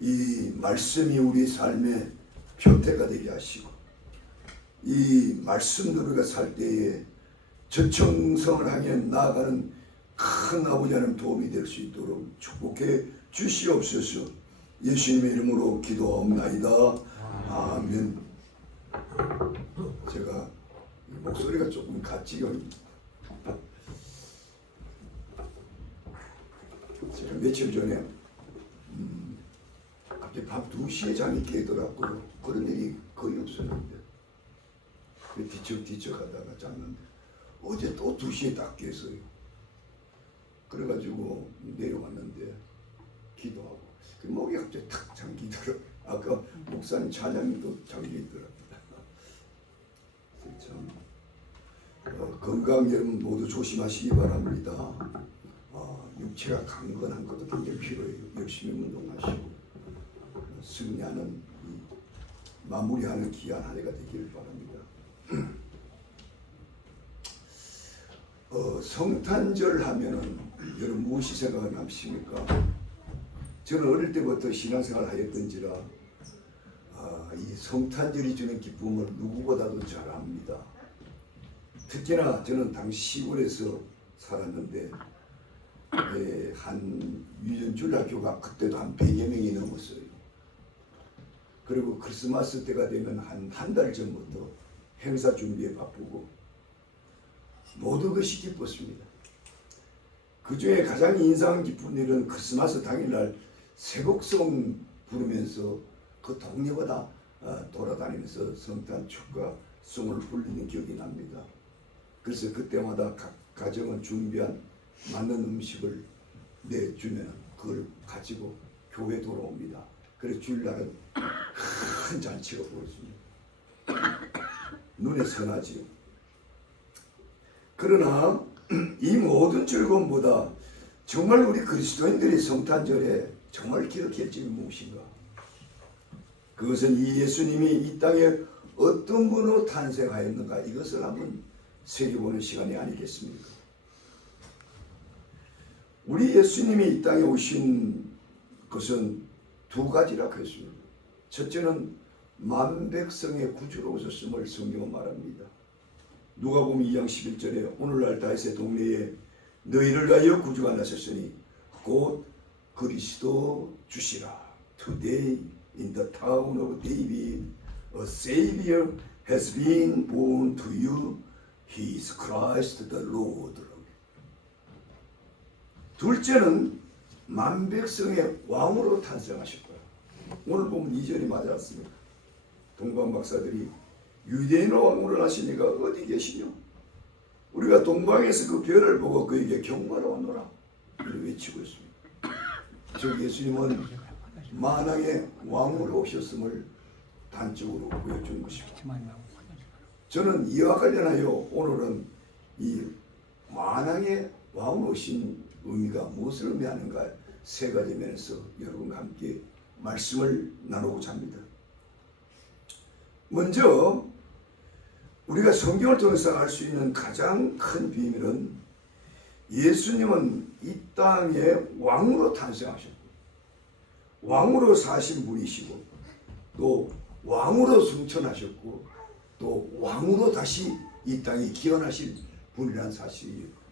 이 말씀이 우리 삶의 표태가 되게 하시고 이 말씀으로 우리가 살 때에 저청성을 향해 나아가는 큰 아버지 하나님 도움이 될 수 있도록 축복해 주시옵소서. 예수님의 이름으로 기도하옵나이다. 아멘. 제가 목소리가 조금 같지요. 제가 며칠 전에 갑자기 밤 2시에 잠이 깨더라고요. 그런 일이 거의 없었는데 뒤척뒤척 하다가 잤는데 어제 또 2시에 딱 깼어요. 그래가지고 내려왔는데 기도하고 목이 갑자기 탁 잠기더라고요. 아까 목사님 찬양도 잠기더라고요. 참 건강 여러분 모두 조심하시기 바랍니다. 육체가 강건한 것도 굉장히 필요해요. 열심히 운동하시고 승리하는 마무리하는 귀한 한 해가 되기를 바랍니다. 성탄절 하면은 여러분 무엇이 생각나십니까? 저는 어릴 때부터 신앙생활을 하였던지라 이 성탄절이 주는 기쁨을 누구보다도 잘 압니다. 특히나 저는 당시 시골에서 살았는데 한 유전줄학교가 그때도 한 100여 명이 넘었어요. 그리고 크리스마스 때가 되면 한 달 전부터 행사 준비에 바쁘고 모든 것이 기뻤습니다. 그 중에 가장 인상 깊은 일은 크리스마스 당일날 새곡송 부르면서 그 동네마다 돌아다니면서 성탄 축가송을 부르는 기억이 납니다. 그래서 그때마다 각 가정은 준비한 맞는 음식을 내주면 그걸 가지고 교회 돌아옵니다. 그래서 주일날은 큰 잔치가 벌어집니다. 눈에 선하지요. 그러나 이 모든 즐거움보다 정말 우리 그리스도인들이 성탄절에 정말 기억할 점이 무엇인가? 그것은 이 예수님이 이 땅에 어떤 분으로 탄생하였는가? 이것을 한번 새겨보는 시간이 아니겠습니까? 우리 예수님이 이 땅에 오신 것은 두 가지라고 했습니다. 첫째는 만백성의 구주로 오셨음을 성경은 말합니다. 누가복음 2장 11절에 오늘날 다윗의 동네에 너희를 위하여 구주가 나셨으니 곧 그리스도 주시라. Today in the town of David a Savior has been born to you. He is Christ the Lord. 둘째는 만백성의 왕으로 탄생하실 거예요. 오늘 보면 2절이 맞았습니다. 동방 박사들이 유대인의 왕으로 하시니까 어디 계시뇨? 우리가 동방에서 그 별을 보고 그에게 경배하러 오노라 이렇게 외치고 있습니다. 저 예수님은 만왕의 왕으로 오셨음을 단적으로 보여준 것입니다. 저는 이와 관련하여 오늘은 이 만왕의 왕으로 오신 의미가 무엇을 의미하는가 세 가지 면에서 여러분과 함께 말씀을 나누고자 합니다. 먼저 우리가 성경을 통해서 알 수 있는 가장 큰 비밀은 예수님은 이 땅에 왕으로 탄생하셨고 왕으로 사신 분이시고 또 왕으로 승천하셨고 또 왕으로 다시 이 땅에 기원하신 분이라는 사실이에요.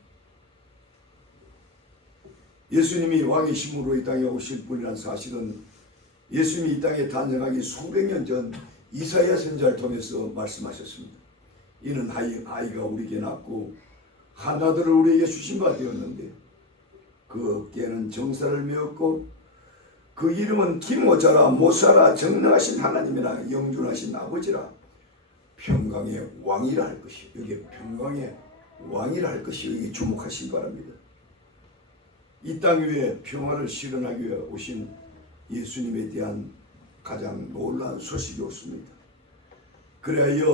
예수님이 왕이심으로 이 땅에 오실 분이라는 사실은 예수님이 이 땅에 탄생하기 수백 년 전 이사야 선지자를 통해서 말씀하셨습니다. 이는 아이가 우리에게 낳고 한 아들을 우리에게 주신 바 되었는데 그 어깨에는 정사를 메었고 그 이름은 기모자라 모사라 정능하신 하나님이라 영존하신 아버지라 평강의 왕이라 할 것이 여기에 평강의 왕이라 할 것이 여기 주목하시기 바랍니다. 이 땅 위에 평화를 실현하기 위해 오신 예수님에 대한 가장 놀라운 소식이 옳습니다. 그래야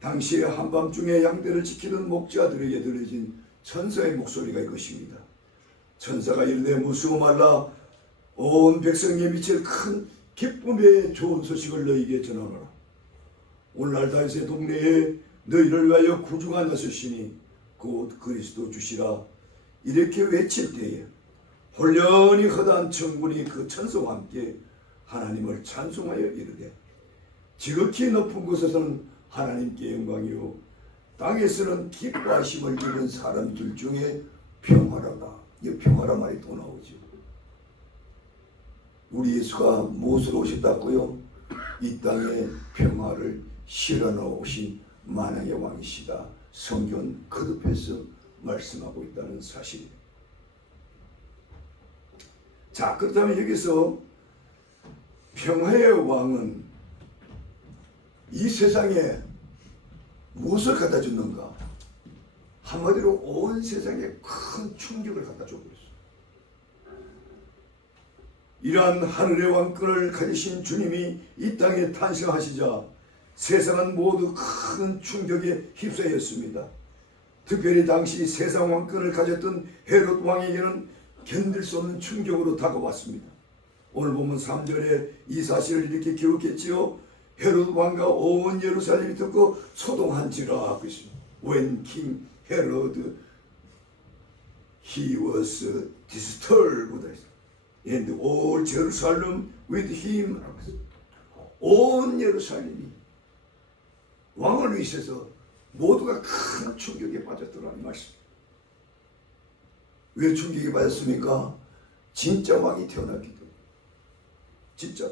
당시의 한밤중에 양떼를 지키는 목자들에게 들려진 천사의 목소리가 이것입니다. 천사가 이르되 무수고 말라 온 백성에게 미칠 큰 기쁨의 좋은 소식을 너희에게 전하노라. 오늘날 다윗의 동네에 너희를 위하여 구주가 나셨으니 곧 그리스도 주시라. 이렇게 외칠 때에 홀연히 허다한 천군이 그 천사와 함께 하나님을 찬송하여 이르되 지극히 높은 곳에서는 하나님께 영광이요 땅에서는 기뻐하심을 입은 사람들 중에 평화라다. 이 평화란 말이 또 나오죠. 우리 예수가 무엇으로 오셨다고요? 이 땅에 평화를 실어넣어 오신 만왕의 왕이시다. 성경 거듭해서 말씀하고 있다는 사실입니다. 자, 그렇다면 여기서 평화의 왕은 이 세상에 무엇을 갖다 줬는가? 한마디로 온 세상에 큰 충격을 갖다 줘버렸어요. 이러한 하늘의 왕권을 가지신 주님이 이 땅에 탄생하시자 세상은 모두 큰 충격에 휩싸였습니다. 특별히 당시 세상 왕권을 가졌던 헤롯 왕에게는 견딜 수 없는 충격으로 다가왔습니다. 오늘 보면 3절에 이 사실을 이렇게 기록했지요. 헤롯 왕과 온 예루살렘이 듣고 소동한지라 하고 있습니다. When King Herod he was disturbed and all Jerusalem with him. 온 예루살렘이 왕을 위해서 모두가 큰 충격에 빠졌더라는 말씀. 왜 충격에 빠졌습니까? 진짜 왕이 태어났기 때문에. 진짜.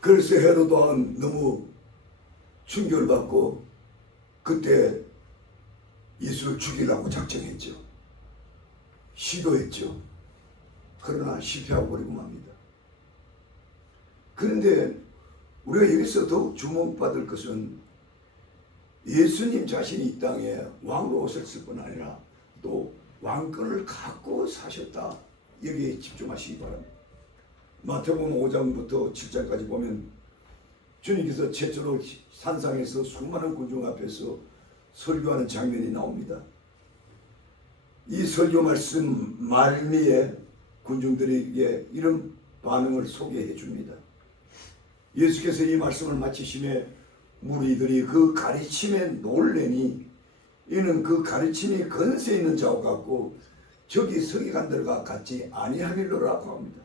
그래서 헤롯 왕은 너무 충격을 받고 그때 예수를 죽이려고 작정했죠. 시도했죠. 그러나 실패하고 버리고 맙니다. 그런데 우리가 여기서 더욱 주목받을 것은 예수님 자신이 이 땅에 왕으로 오셨을 뿐 아니라 또 왕권을 갖고 사셨다. 여기에 집중하시기 바랍니다. 마태복음 5장부터 7장까지 보면 주님께서 최초로 산상에서 수많은 군중 앞에서 설교하는 장면이 나옵니다. 이 설교 말씀 말미에 군중들에게 이런 반응을 소개해 줍니다. 예수께서 이 말씀을 마치심에 무리들이 그 가르침에 놀래니 이는 그 가르침이 건세 있는 자와 같고 저기 서기관들과 같지 아니하밀로라고 합니다.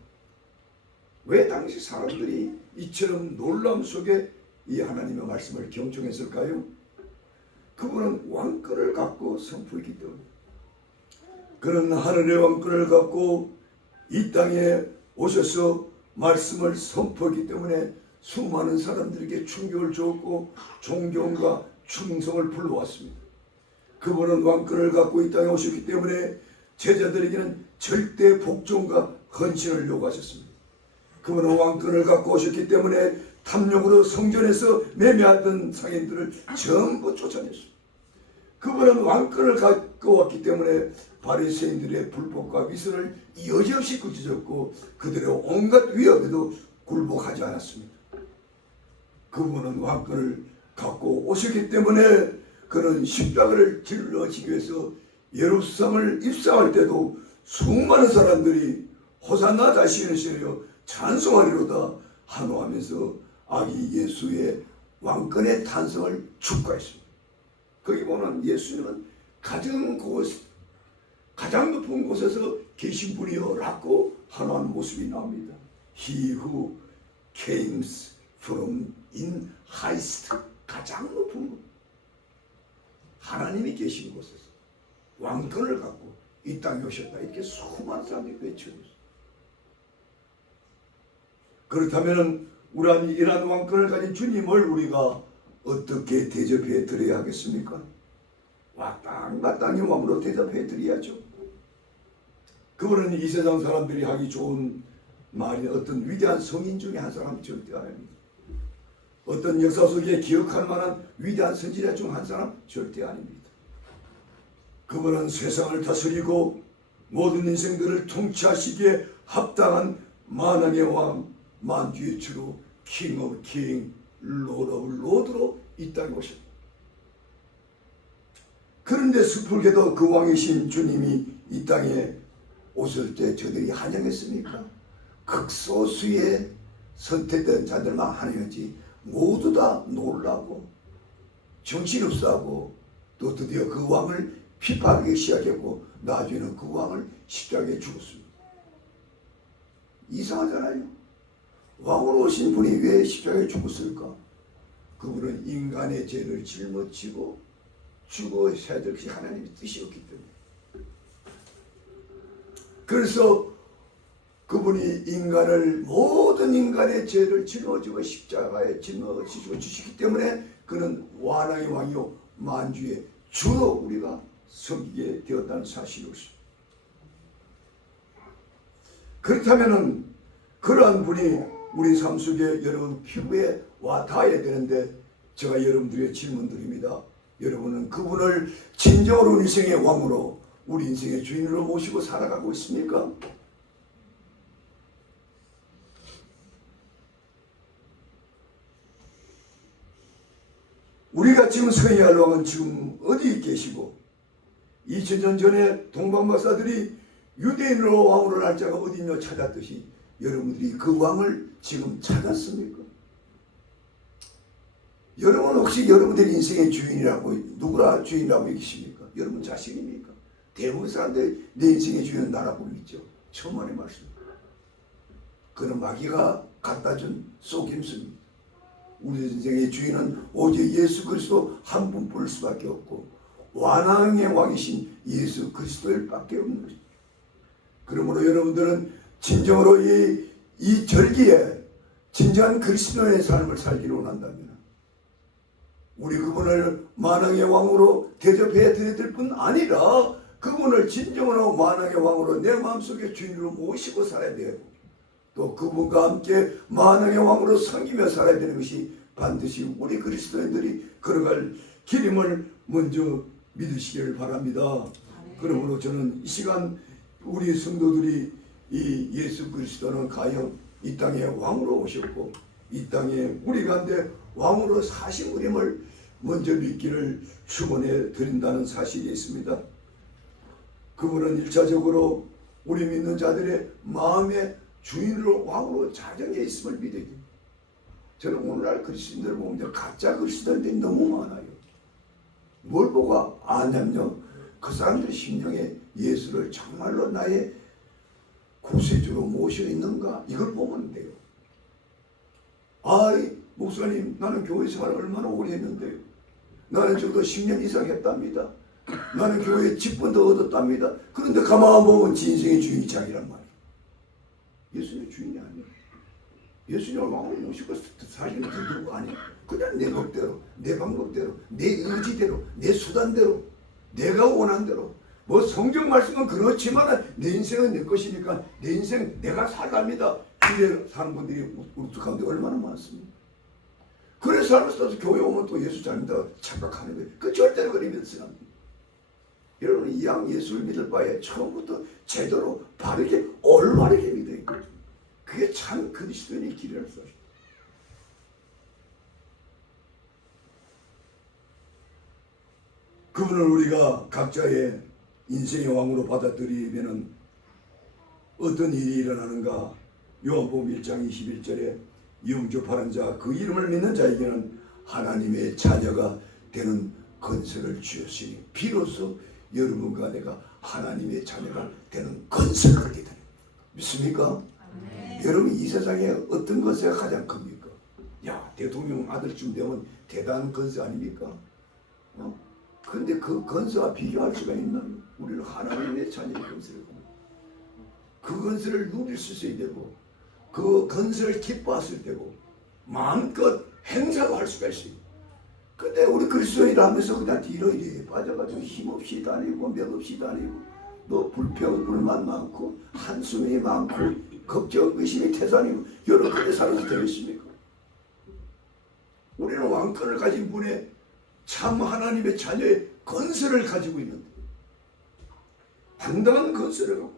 왜 당시 사람들이 이처럼 놀람 속에 이 하나님의 말씀을 경청했을까요? 그분은 왕권을 갖고 선포했기 때문에. 그는 하늘의 왕권을 갖고 이 땅에 오셔서 말씀을 선포했기 때문에 수많은 사람들에게 충격을 주었고 존경과 충성을 불러왔습니다. 그분은 왕권을 갖고 이 땅에 오셨기 때문에 제자들에게는 절대 복종과 헌신을 요구하셨습니다. 그분은 왕권을 갖고 오셨기 때문에 탐욕으로 성전에서 매매하던 상인들을 전부 쫓아냈습니다. 그분은 왕권을 갖고 왔기 때문에 바리새인들의 불법과 미선을 여지없이 꾸짖었고 그들의 온갖 위협에도 굴복하지 않았습니다. 그분은 왕권을 갖고 오셨기 때문에 그는 십자가를 찔러지기 위해서 예루살렘을 입성할 때도 수많은 사람들이 호산나 다시는 시여 찬송하리로다 한호하면서 아기 예수의 왕권의 탄생을 축하했습니다. 거기 보면 예수님은 가장 높은 곳에서 계신 분이여라고 한호하는 모습이 나옵니다. He who came from in highest, 가장 높은 곳, 하나님이 계신 곳에서 왕권을 갖고 이 땅에 오셨다. 이렇게 수많은 사람들이 외치고 있어요. 그렇다면 우리는 이러한 왕권을 가진 주님을 우리가 어떻게 대접해 드려야 하겠습니까? 마땅히 왕으로 대접해 드려야죠. 그분은 이 세상 사람들이 하기 좋은 말이 어떤 위대한 성인 중에 한 사람 절대 아닙니다. 어떤 역사 속에 기억할 만한 위대한 선지자 중 한 사람 절대 아닙니다. 그분은 세상을 다스리고 모든 인생들을 통치하시기에 합당한 만왕의 왕, 만주의 주로 킹 오브 킹, 로드 오브 로드로 이 땅에 오셨다. 그런데 슬프게도 그 왕이신 주님이 이 땅에 오실 때 저들이 환영했습니까? 극소수의 선택된 자들만 환영했지 모두 다 놀라고 정신없어하고 또 드디어 그 왕을 비판하기 시작했고 나중에는 그 왕을 십자가에 죽었습니다. 이상하잖아요. 왕으로 오신 분이 왜 십자가에 죽었을까? 그분은 인간의 죄를 짊어지고 죽어야 될 것이 하나님의 뜻이었기 때문에. 그래서 그분이 모든 인간의 죄를 짊어지고 십자가에 짊어지고 주시기 때문에 그는 완왕의 왕이요 만주의 주로 우리가 섬기게 되었다는 사실이었습니다. 그렇다면 그러한 분이 우리 삶 속에 여러분 피부에 와 닿아야 되는데, 제가 여러분들에게 질문 드립니다. 여러분은 그분을 진정으로 인생의 왕으로, 우리 인생의 주인으로 모시고 살아가고 있습니까? 우리가 지금 서해야 할 왕은 지금 어디 계시고, 2000년 전에 동방박사들이 유대인으로 왕으로 날 자가 어디 있냐 찾았듯이 여러분들이 그 왕을 지금 찾았습니까? 여러분 혹시 여러분들의 인생의 주인이라고 누구라 주인이라고 여기십니까? 여러분 자신입니까? 대부분 사람들이 내 인생의 주인은 나라고 믿죠. 천만의 말씀. 그는 마귀가 갖다 준 속임수입니다. 우리 인생의 주인은 오직 예수 그리스도 한 분뿐일 수밖에 없고 완왕의 왕이신 예수 그리스도일 밖에 없는 것입니다. 그러므로 여러분들은 진정으로 이 절기에 진정한 그리스도의 삶을 살기를 원한다면 우리 그분을 만왕의 왕으로 대접해 드려야 될 뿐 아니라 그분을 진정으로 만왕의 왕으로 내 마음속에 주인으로 모시고 살아야 돼요. 또 그분과 함께 만왕의 왕으로 섬기며 살아야 되는 것이 반드시 우리 그리스도인들이 걸어갈 길임을 먼저 믿으시기를 바랍니다. 그러므로 저는 이 시간 우리 성도들이 이 예수 그리스도는 가령 이 땅에 왕으로 오셨고 이 땅에 우리 가운데 왕으로 사신 분임을 먼저 믿기를 축원해 드린다는 사실이 있습니다. 그분은 1차적으로 우리 믿는 자들의 마음의 주인으로 왕으로 자정해 있음을 믿어야 됩니다. 저는 오늘날 그리스도인들을 보면 가짜 그리스도인들이 너무 많아요. 뭘 보고 아냐면요, 그 사람들의 심령에 예수를 정말로 나의 구세주로 모셔 있는가 이걸 보면 돼요. 아이 목사님, 나는 교회 생활을 얼마나 오래 했는데요. 나는 적어도 10년 이상 했답니다. 나는 교회에 직분도 얻었답니다. 그런데 가만 보면 지 인생의 주인이 자기란 말이에요. 예수님의 주인이 아니에요. 예수님을 왕으로 모시고 사시는 그 누구 아니에요. 그냥 내 법대로, 내 방법대로, 내 의지대로, 내 수단대로, 내가 원한 대로. 뭐 성경 말씀은 그렇지만 내 인생은 내 것이니까 내 인생 내가 살랍니다. 이래 사는 분들이 우리 가운데 얼마나 많습니까? 그래서 살면서도 교회 오면 또 예수 잘 믿다가 착각하는 거예요. 그 절대로 그리 믿을 사람. 여러분 이 양 예수를 믿을 바에 처음부터 제대로 바르게 올바르게 믿어야 돼요. 그게 참 그리스도인의 길이라는 것이죠. 그분을 우리가 각자의 인생의 왕으로 받아들이면 어떤 일이 일어나는가? 요한복음 1장 21절에 영접하는 자, 그 이름을 믿는 자에게는 하나님의 자녀가 되는 건설을 주었으니 비로소 여러분과 내가 하나님의 자녀가 되는 건설을 하게 되는 믿습니까? 네. 여러분 이 세상에 어떤 건설가 가장 큽니까? 야, 대통령 아들쯤 되면 대단한 건설 아닙니까? 그런데 그 건설과 비교할 수가 있나요? 우리는 하나님의 자녀의 건설을 그 건설을 누릴 수 있어야 되고 그 건설을 기뻐했을 때고 마음껏 행사도 할 수가 있어요. 근데 우리 그리스도인이라 하면서 그냥 뒤로 이렇게 빠져가지고 힘없이 다니고 맥없이 다니고 뭐 불평 불만 많고 한숨이 많고 걱정 의심이 태산이고 여러 가지 살아서 되겠습니까? 우리는 왕권을 가진 분의 참 하나님의 자녀의 건설을 가지고 있는데 당당한 건설을 하고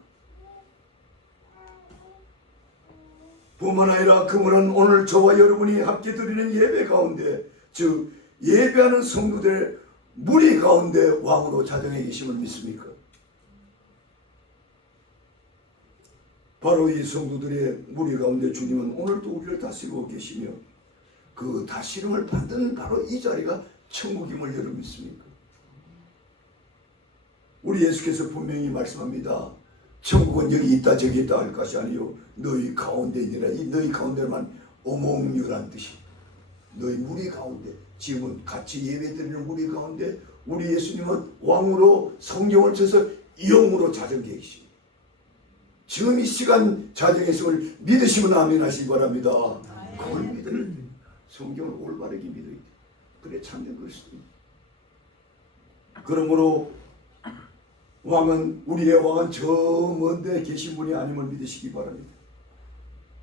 뿐만 아니라 그분은 오늘 저와 여러분이 함께 드리는 예배 가운데 즉 예배하는 성도들의 무리 가운데 왕으로 자정해 계심을 믿습니까? 바로 이 성도들의 무리 가운데 주님은 오늘도 우리를 다스리고 계시며 그 다스림을 받는 바로 이 자리가 천국임을 여러분 믿습니까? 우리 예수께서 분명히 말씀합니다. 천국은 여기 있다 저기 있다 할 것이 아니요 너희 가운데 있느라. 이 너희 가운데만 어몽유란 뜻이. 너희 무리 가운데, 지금은 같이 예배드리는 무리 가운데 우리 예수님은 왕으로 성경을 쳐서 영으로 자정케 계십니다. 지금 이 시간 자정했음을 믿으시면 아멘 하시기 바랍니다. 그걸 믿으는 성경을 올바르게 믿어야 돼. 그래 참된 그리스도입니다. 그러므로 왕은, 우리의 왕은 저 먼데 계신 분이 아님을 믿으시기 바랍니다.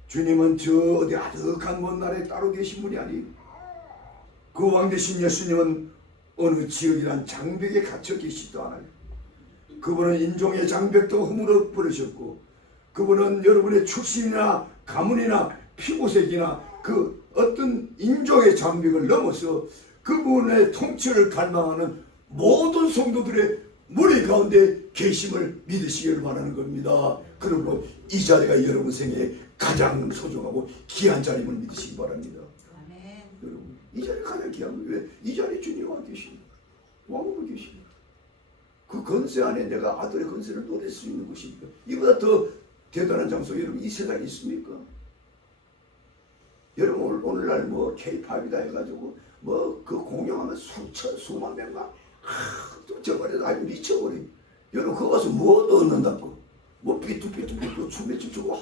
주님은 저 어디 아득한 먼 나라에 따로 계신 분이 아니에요. 그 왕 되신 예수님은 어느 지역이란 장벽에 갇혀 계시지도 않아요. 그분은 인종의 장벽도 허물어 버리셨고, 그분은 여러분의 출신이나 가문이나 피부색이나 그 어떤 인종의 장벽을 넘어서 그분의 통치를 갈망하는 모든 성도들의 무리 가운데 계심을 믿으시기를 바라는 겁니다. 그러므로 이 자리가 여러분 생애에 가장 소중하고 귀한 자리임을 믿으시기 바랍니다. 아멘. 여러분, 이 자리가 가장 귀한 거예요. 왜? 이 자리에 주님 와 계십니다. 왕으로 계십니다. 그 건세 안에 내가 아들의 건세를 누릴 수 있는 것입니까? 이보다 더 대단한 장소 여러분 이 세상에 있습니까? 여러분 오늘날 뭐 K-팝이다 해가지고 뭐 그 공연하면 수만 명만 저번에도 아주 미쳐버려. 여러분 그거 가서 뭐 얻는다고? 뭐 삐뚤삐뚤 춤에 춤추고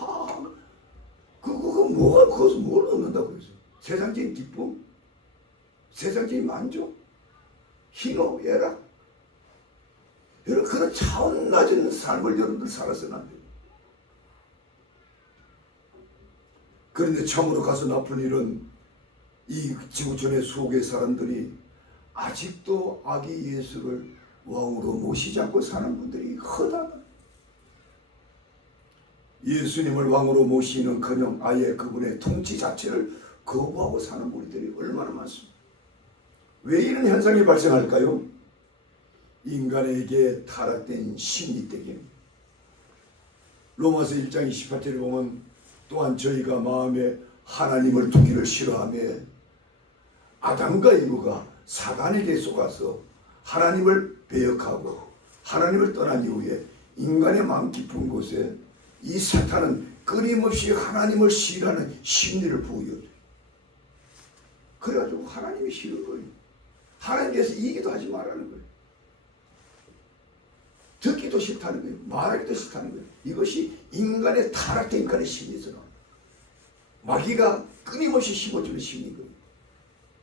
그거 뭐가 거기서 뭘 얻는다고 그래서? 세상적인 기쁨? 세상적인 만족? 희노, 애락? 여러분 그런 차원 낮은 삶을 여러분들 살아서는 안 돼요. 그런데 참으로 가슴 아픈 일은 이 지구촌의 수억의 사람들이 아직도 아기 예수를 왕으로 모시지 않고 사는 분들이 허다하다. 예수님을 왕으로 모시는커녕 아예 그분의 통치 자체를 거부하고 사는 우리들이 얼마나 많습니까? 왜 이런 현상이 발생할까요? 인간에게 타락된 심리 때문입니다. 로마서 1장 28절에 보면 또한 저희가 마음에 하나님을 두기를 싫어하며 아담과 이브가 사단에게 속아서 하나님을 배역하고 하나님을 떠난 이후에 인간의 마음 깊은 곳에 이 사탄은 끊임없이 하나님을 싫어하는 심리를 부여해요. 그래가지고 하나님이 싫은 거예요. 하나님께서 이기도 하지 말라는 거예요. 듣기도 싫다는 거예요. 말하기도 싫다는 거예요. 이것이 인간의 타락된 인간의 심리에서 나옵니다. 마귀가 끊임없이 심어주는 심리인 거예요.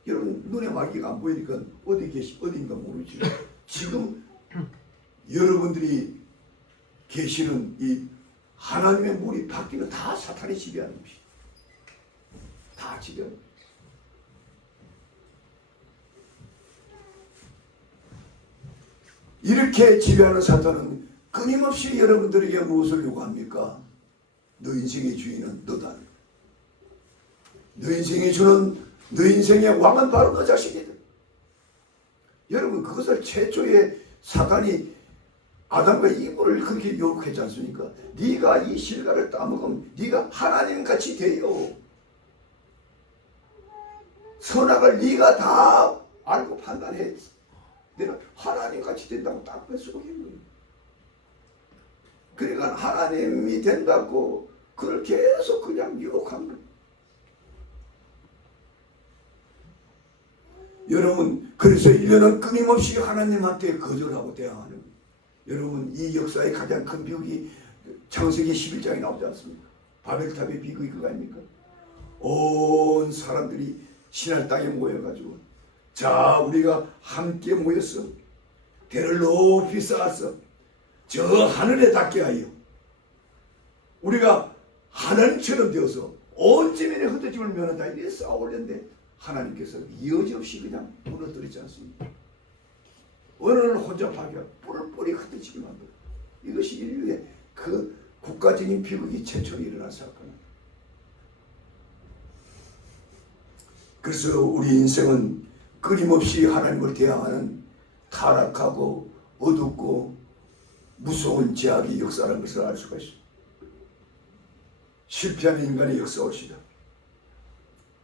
여러분 눈에 마귀가 안 보이니까 어디인가 모르지. 지금 여러분들이 계시는 이 하나님의 물이 바뀌면 다 사탄이 지배하는 것이. 다 지배하는 것이. 이렇게 지배하는 사탄은 끊임없이 여러분들에게 무엇을 요구합니까? 너 인생의 주인은 너다. 너 인생의 주는 너 인생의 왕은 바로 너 자신이다. 여러분 그것을 최초의 사탄이 아담과 이브를 그렇게 유혹했지 않습니까? 네가 이 실과를 따먹으면 네가 하나님같이 돼요. 선악을 네가 다 알고 판단해. 내가 하나님같이 된다고 딱 뺏어오는 거예요. 그러니까 하나님이 된다고 그걸 계속 그냥 유혹한 거예요. 여러분 그래서 인류는 끊임없이 하나님한테 거절하고 대항하는 거예요. 여러분 이 역사의 가장 큰 비극이 창세기 11장에 나오지 않습니까? 바벨탑의 비극이 그거 아닙니까? 온 사람들이 신할 땅에 모여가지고 자 우리가 함께 모였어. 대를 높이 쌓았어. 저 하늘에 닿게 하여 우리가 하나님처럼 되어서 온 지면에 흩어짐을 면하다 이렇게 쌓아올렸는데 하나님께서 여지없이 그냥 무너뜨리지 않습니까? 어느 날 혼자 파괴하고 뿔뿔이 흩어지게 만들어. 이것이 인류의 그 국가적인 비극이 최초로 일어난 사건입니다. 그래서 우리 인생은 끊임없이 하나님을 대항하는 타락하고 어둡고 무서운 제약의 역사라는 것을 알 수가 있습니다. 실패하는 인간의 역사입니다.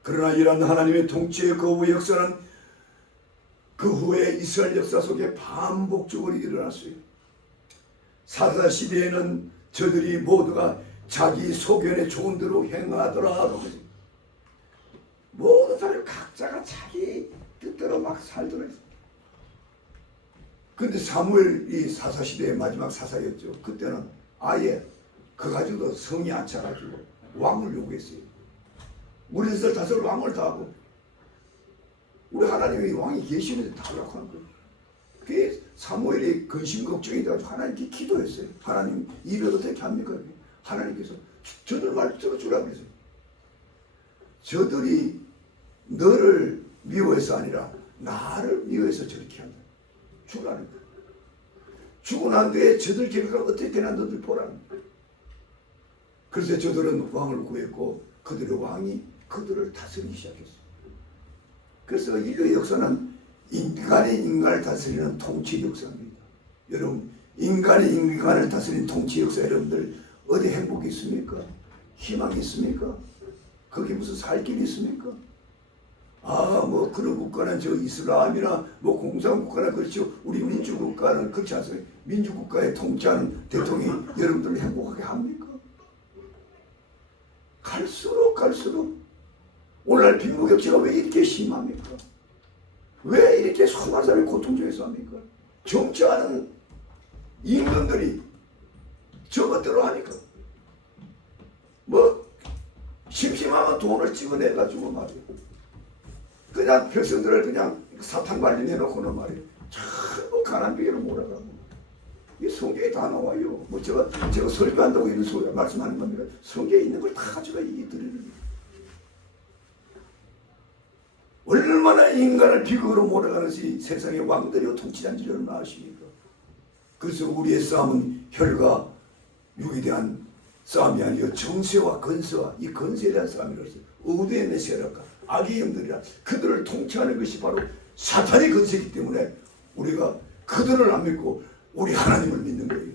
그러나 이러한 하나님의 통치의 거부의 역사는 그 후에 이스라엘 역사 속에 반복적으로 일어났어요. 사사 시대에는 저들이 모두가 자기 소견에 좋은 대로 행하더라. 모두 다 각자가 자기 뜻대로 막 살더라. 근데 사무엘이 사사시대의 마지막 사사였죠. 그때는 아예 그 가지고도 성이 안 차가지고 왕을 요구했어요. 우리 들 다섯 왕을 다 하고 우리 하나님이 왕이 계시는데 달라고 하는 거예요. 그게 사무엘이 근심 걱정이 돼가지고 하나님께 기도했어요. 하나님 일을 어떻게 합니까? 하나님께서 저들 말 들어주라 그랬어요. 저들이 너를 미워해서 아니라 나를 미워해서 저렇게 한다. 주라는 거예요. 주고 난 뒤에 저들 결과가 어떻게 되나 너들 보라는 거예요. 그래서 저들은 왕을 구했고 그들의 왕이 그들을 다스리기 시작했어요. 그래서 인류의 역사는 인간을 다스리는 통치 역사입니다. 여러분, 인간을 다스리는 통치 역사 여러분들 어디 행복이 있습니까? 희망이 있습니까? 거기 무슨 살 길이 있습니까? 뭐 그런 국가는 저 이슬람이나 뭐 공산국가나 그렇죠. 우리 민주국가는 그렇지 않습니까? 민주국가에 통치하는 대통령이 여러분들을 행복하게 합니까? 갈수록 오늘날 빈부격차가 왜 이렇게 심합니까? 왜 이렇게 수많은 사람이 고통중에서 합니까? 정치하는 임금들이 저것대로 하니까 뭐 심심하면 돈을 찍어내가지고 말이야. 그냥 백성들을 그냥 사탕 발림해놓고는 말이야. 전부 가난비계로 몰아가고. 이 성경에 다 나와요. 뭐 제가 설교한다고 이런 소리 말씀하는 겁니다. 성경에 있는 걸 다 가져가 얘기 드리는 얼마나 인간을 비극으로 몰아가는지 세상의 왕들이요 통치자들이 얼마나 아십니까? 그래서 우리의 싸움은 혈과 육에 대한 싸움이 아니요 정세와 건세와 이 건세에 대한 싸움이라서 어디에 있는 세력과 악의 영들이라 그들을 통치하는 것이 바로 사탄의 건세이기 때문에 우리가 그들을 안 믿고 우리 하나님을 믿는 거예요.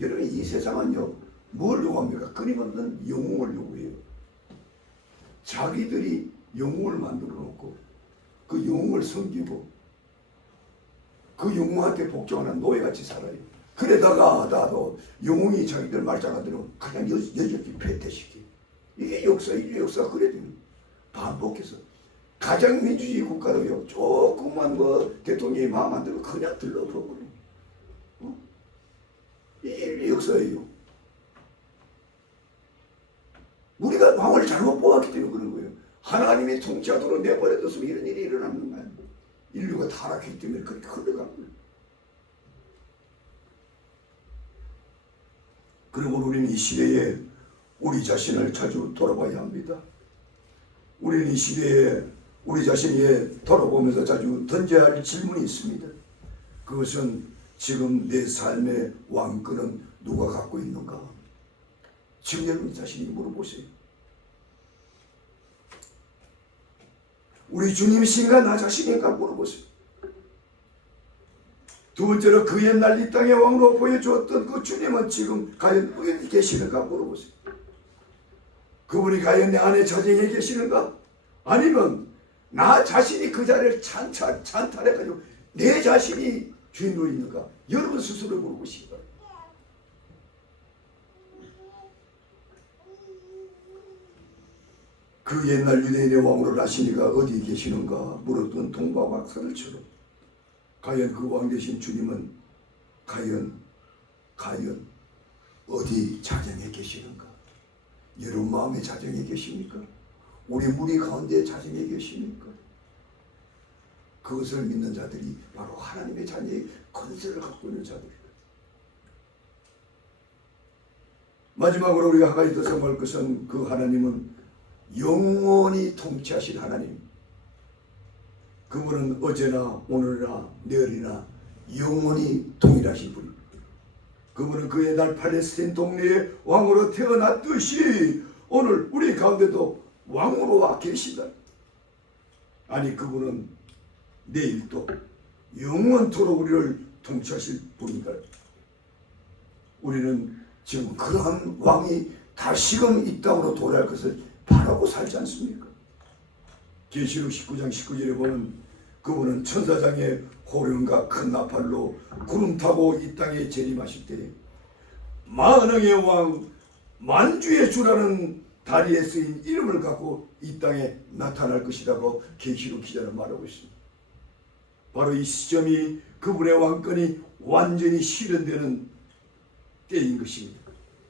여러분 이 세상은요 뭘 요구합니까? 끊임없는 영웅을 요구해요. 자기들이 영웅을 만들어 놓고 그 영웅을 섬기고 그 영웅한테 복종하는 노예같이 살아요. 그러다가 나도 영웅이 자기들 말 잘 안 들으면 그냥 여전히 패퇴시켜. 이게 인류 역사가 그래야 됩니다. 반복해서 가장 민주주의 국가도요 조금만 뭐 대통령이 마음 안 들면 그냥 들러버려. 이게 인류 역사예요. 우리가 왕을 잘못 뽑았기 때문에 그런 거예요. 하나님이 통치하도록 내버려뒀으면 이런 일이 일어나는 거예요. 인류가 타락했기 때문에 그렇게 흘러간 거예요. 그리고 우리는 이 시대에 우리 자신을 자주 돌아봐야 합니다. 우리는 이 시대에 우리 자신이 돌아보면서 자주 던져야 할 질문이 있습니다. 그것은 지금 내 삶의 왕권은 누가 갖고 있는가? 지금 여러분 자신이 물어보세요. 우리 주님이신가 나 자신인가 물어보세요. 두 번째로 그 옛날 이 땅의 왕으로 보여주었던 그 주님은 지금 과연 어디 계시는가 물어보세요. 그분이 과연 내 안에 자정해 계시는가? 아니면 나 자신이 그 자리를 찬탈해가지고 내 자신이 주인으로 있는가? 여러분 스스로 물어보시기 바랍니다. 그 옛날 유대인의 왕으로 하시니가 어디 계시는가 물었던 동방박사들처럼 과연 그 왕 되신 주님은 과연 어디 자정에 계시는가? 여러분 마음의 자정에 계십니까? 우리 무리 가운데 자정에 계십니까? 그것을 믿는 자들이 바로 하나님의 자녀의 건세를 갖고 있는 자들입니다. 마지막으로 우리가 한 가지 더 생각할 것은 그 하나님은 영원히 통치하신 하나님. 그분은 어제나 오늘이나 내일이나 영원히 동일하신 분입니다. 그분은 그 옛날 팔레스틴 동네의 왕으로 태어났듯이 오늘 우리 가운데도 왕으로 와 계신다. 아니 그분은 내일도 영원토록 우리를 통치하실 분이다. 우리는 지금 그러한 왕이 다시금 이 땅으로 도래할 것을 바라고 살지 않습니까? 계시록 19장 19절에 보면 그분은 천사장의 호령과 큰 나팔로 구름 타고 이 땅에 재림하실 때 만왕의 왕, 만주의 주라는 다리에 쓰인 이름을 갖고 이 땅에 나타날 것이라고 계시록 기자는 말하고 있습니다. 바로 이 시점이 그분의 왕권이 완전히 실현되는 때인 것입니다.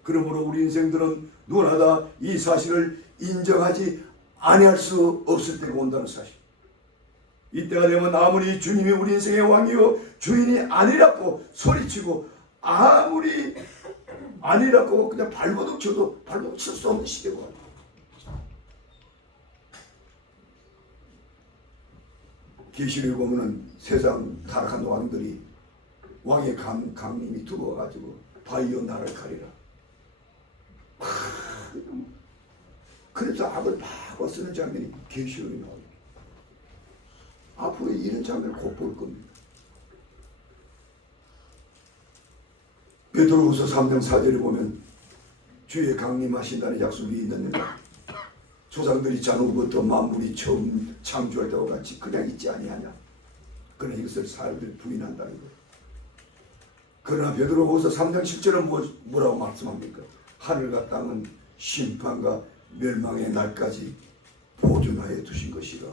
그러므로 우리 인생들은 누구나 다 이 사실을 인정하지 아니할 수 없을 때가 온다는 사실. 이때가 되면 아무리 주님이 우리 인생의 왕이요 주인이 아니라고 소리치고 아무리 아니라고 그냥 발버둥 쳐도 발버둥 칠 수 없는 시대고, 계시록에 보면은 세상 타락한 왕들이 왕의 강림이 들어와가지고 바위어 나를 가리라. 그래서 악을 막 쓰는 장면이 계시록에 나옵니다. 앞으로 이런 장면을 곧 볼 겁니다. 베드로후서 3장 4절에 보면 주의 강림하신다는 약속이 있는데 조상들이 자누부터 만물이 처음 창조할 때와 같이 그냥 있지 아니하냐. 그러나 이것을 사람들이 부인한다는 거예요. 그러나 베드로후서 3장 10절은 뭐라고 말씀합니까? 하늘과 땅은 심판과 멸망의 날까지 보존하여 두신 것이라.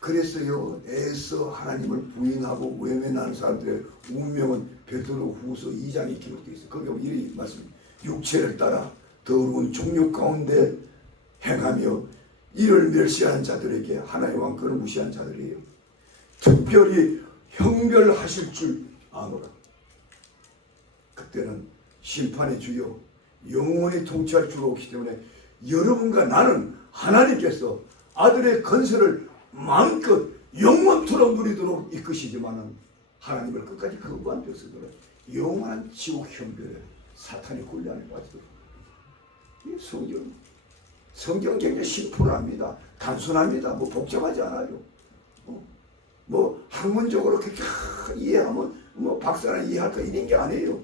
그래서요, 애써 하나님을 부인하고 외면하는 사람들의 운명은 베드로후서 2장에 기록되어 있어요. 거기 보면 이런 말씀입니다. 육체를 따라 더러운 종욕 가운데 행하며 이를 멸시하는 자들에게 하나의 왕권을 무시한 자들이에요. 특별히 형별하실 줄 아노라. 그때는 심판의 주요 영원히 통치할 주가 오기 때문에 여러분과 나는 하나님께서 아들의 건설을 마음껏 영원토록 누리도록 이끄시지만은 하나님을 끝까지 거부한 백성들은 영원한 지옥 형별에 사탄의 굴레 안에 빠지도록. 이 성경 굉장히 심플합니다. 단순합니다. 뭐 복잡하지 않아요. 뭐 학문적으로 그렇게 이해하면 뭐 박사는 이해할 거 이런 게 아니에요.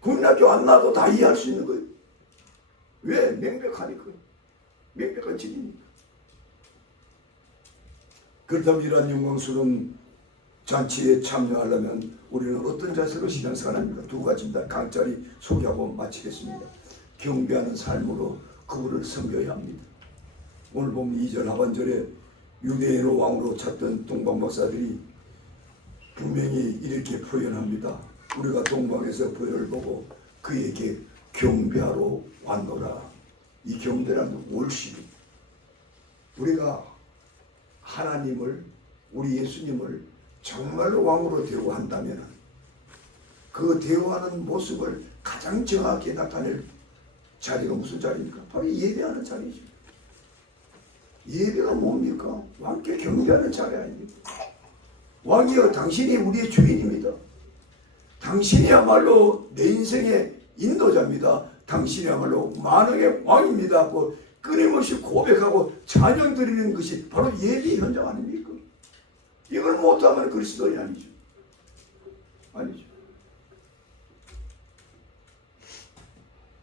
국민학교 안 나도 다 이해할 수 있는 거예요. 왜? 명백하니까. 명백한 진리니까. 그렇다면 이러한 영광스러운 잔치에 참여하려면 우리는 어떤 자세로 신앙생활합니까? 두 가지입니다. 강짜리 소개하고 마치겠습니다. 경배하는 삶으로 그분을 섬겨야 합니다. 오늘 보면 2절 하반절에 유대인으로 왕으로 찾던 동방 박사들이 분명히 이렇게 표현합니다. 우리가 동방에서 보혈을 보고 그에게 경배하러 왔노라. 이 경배라는 월십입니다. 우리가 하나님을, 우리 예수님을 정말로 왕으로 대우한다면 그 대우하는 모습을 가장 정확히 나타낼 자리가 무슨 자리입니까? 바로 예배하는 자리죠. 예배가 뭡니까? 왕께 경배하는 자리 아닙니까? 왕이여 당신이 우리의 주인입니다. 당신이야말로 내 인생의 인도자입니다. 당신이야말로 만왕의 왕입니다 하고 끊임없이 고백하고 찬양 드리는 것이 바로 예배 현장 아닙니까? 이걸 못하면 그리스도인이 아니죠. 아니죠.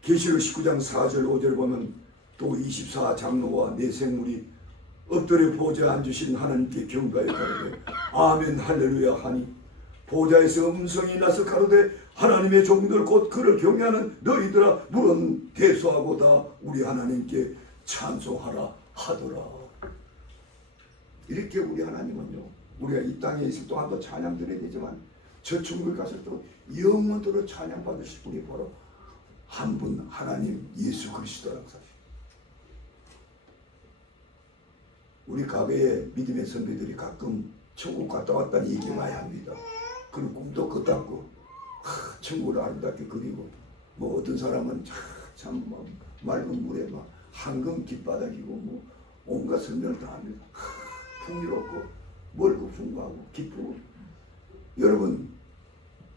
계시록 19장 4절 5절 보면 또 24장로와 네 생물이 엎드려 보좌에 앉으신 하나님께 경배하여 가로되 아멘 할렐루야 하니 보좌에서 음성이 나서 가로되 하나님의 종들 곧 그를 경외하는 너희들아 물은 대수하고다 우리 하나님께 찬송하라 하더라. 이렇게 우리 하나님은요, 우리가 이 땅에 있을 동안도 찬양 드려야 되지만 저 천국에 가서 또 영원토록 찬양 받으실 분이 바로 한 분 하나님 예수 그리스도라는 사실. 우리 과거의 믿음의 선배들이 가끔 천국 갔다 왔다는 얘기 많이 합니다. 그런 꿈도 꿨다고 천국을 아름답게 그리고 뭐 어떤 사람은 참 맑은 물에 막 황금 깃바닥이고 뭐 온갖 설명을 다 합니다. 풍요롭고 멀고 풍부하고 기쁘고. 여러분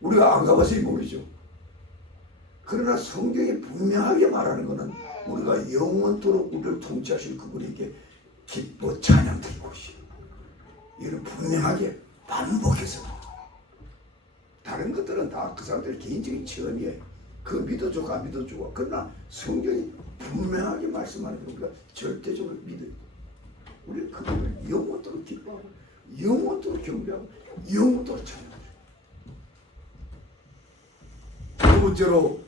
우리가 안 가봐서 모르죠. 그러나 성경이 분명하게 말하는 것은 우리가 영원토록 우리를 통치하실 그분에게 기뻐 찬양 드릴 것이요. 이는 분명하게 반복해서. 다른 것들은 다 그 사람들의 개인적인 체험이에요. 그 믿어주고 안 믿어주고. 그러나 성경이 분명하게 말씀하는 거 우리가 절대적으로 믿어요. 우리는 그분을 영원토록 기뻐하고 영원토록 경배하고 영원토록 찬양하죠. 두 번째로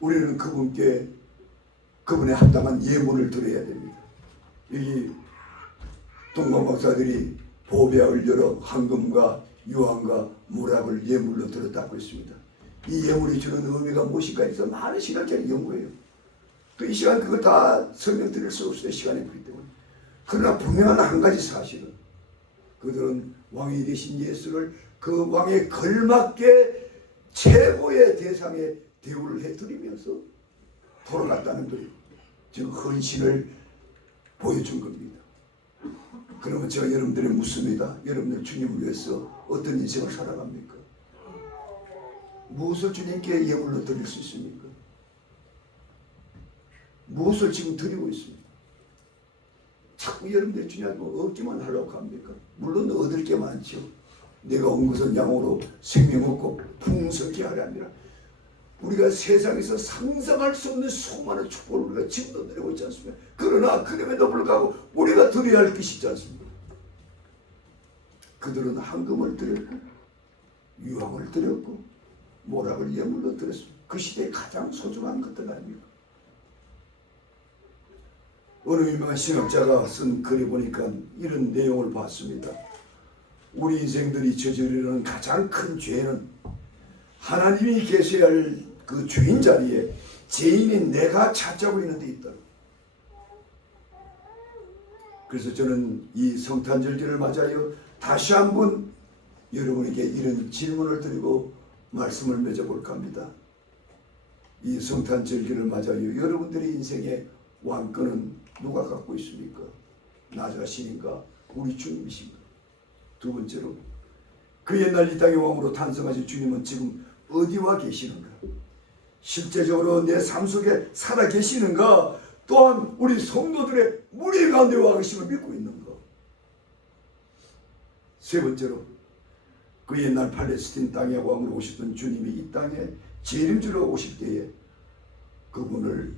우리는 그분에 합당한 예물을 드려야 됩니다. 여기 동방 목사들이 보배을 열어 황금과 유황과 모락을 예물로 들었다고 했습니다. 이 예물이 주는 의미가 무엇인가 해서 많은 시간짜리 연구해요. 또 이 시간 그걸 다 설명드릴 수 없어요. 시간이 없기 때문에. 그러나 분명한 한 가지 사실은 그들은 왕이 되신 예수를 그 왕에 걸맞게 최고의 대상의 대우를 해드리면서 돌아갔다는 거예요. 즉 헌신을 보여준 겁니다. 그러면 제가 여러분들이 묻습니다. 여러분들 주님을 위해서 어떤 인생을 살아갑니까? 무엇을 주님께 예물로 드릴 수 있습니까? 무엇을 지금 드리고 있습니까? 자꾸 여러분들이 주님한테 얻기만 하려고 합니까? 물론 얻을 게 많죠. 내가 온 것은 양으로 생명 얻고 풍성케 하려 함이라. 우리가 세상에서 상상할 수 없는 수많은 축복을 우리가 지금도 누리고 있지 않습니까? 그러나 그럼에도 불구하고 우리가 드려야 할 것이 있지 않습니까? 그들은 황금을 드렸고 유황을 드렸고 모락을 예물로 드렸습니다. 그 시대에 가장 소중한 것들 아닙니까? 어느 유명한 신학자가 쓴 글에 보니까 이런 내용을 봤습니다. 우리 인생들이 저지르는 가장 큰 죄는 하나님이 계셔야 할 그 주인 자리에 죄인인 내가 차지하고 있는 데 있다. 그래서 저는 이 성탄절기를 맞아요 다시 한번 여러분에게 이런 질문을 드리고 말씀을 맺어볼까 합니다. 이 성탄절기를 맞아요 여러분들의 인생의 왕권은 누가 갖고 있습니까? 나 자신인가? 우리 주님이신가? 두 번째로 그 옛날 이 땅의 왕으로 탄생하신 주님은 지금 어디와 계시는가? 실제적으로 내 삶 속에 살아 계시는가? 또한 우리 성도들의 무리 가운데 와 계심을 믿고 있는가? 세 번째로 그 옛날 팔레스틴 땅의 왕으로 오셨던 주님이 이 땅에 재림주로 오실 때에 그분을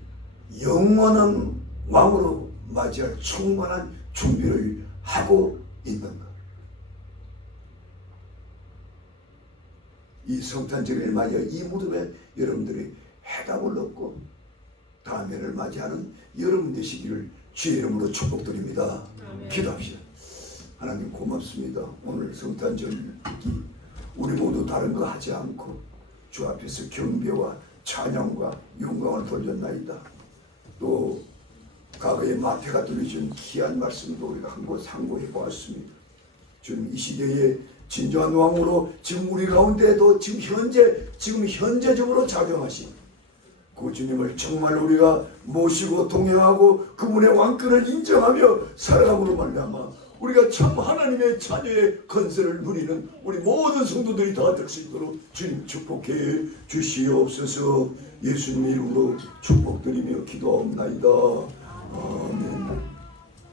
영원한 왕으로 맞이할 충만한 준비를 하고 있는가? 이 성탄절을 맞이해 이 무덤에 여러분들이 해답을 얻고 다음해를 맞이하는 여러분 되시기를 주의 이름으로 축복드립니다. 기도합시다. 하나님 고맙습니다. 오늘 성탄절기 우리 모두 다른 거 하지 않고 주 앞에서 경배와 찬양과 영광을 돌렸나이다. 또 과거에 마태가 들려준 귀한 말씀도 우리가 한곳 상고해 보았습니다. 주님 이 시대에 진정한 왕으로 지금 우리 가운데도 지금 현재적으로 작용하신 그 주님을 정말 우리가 모시고 동행하고 그분의 왕권을 인정하며 살아감으로 말미암아 우리가 참 하나님의 자녀의 건설을 누리는 우리 모든 성도들이 다 될 수 있도록 주님 축복해 주시옵소서. 예수님의 이름으로 축복드리며 기도하옵나이다. 아멘.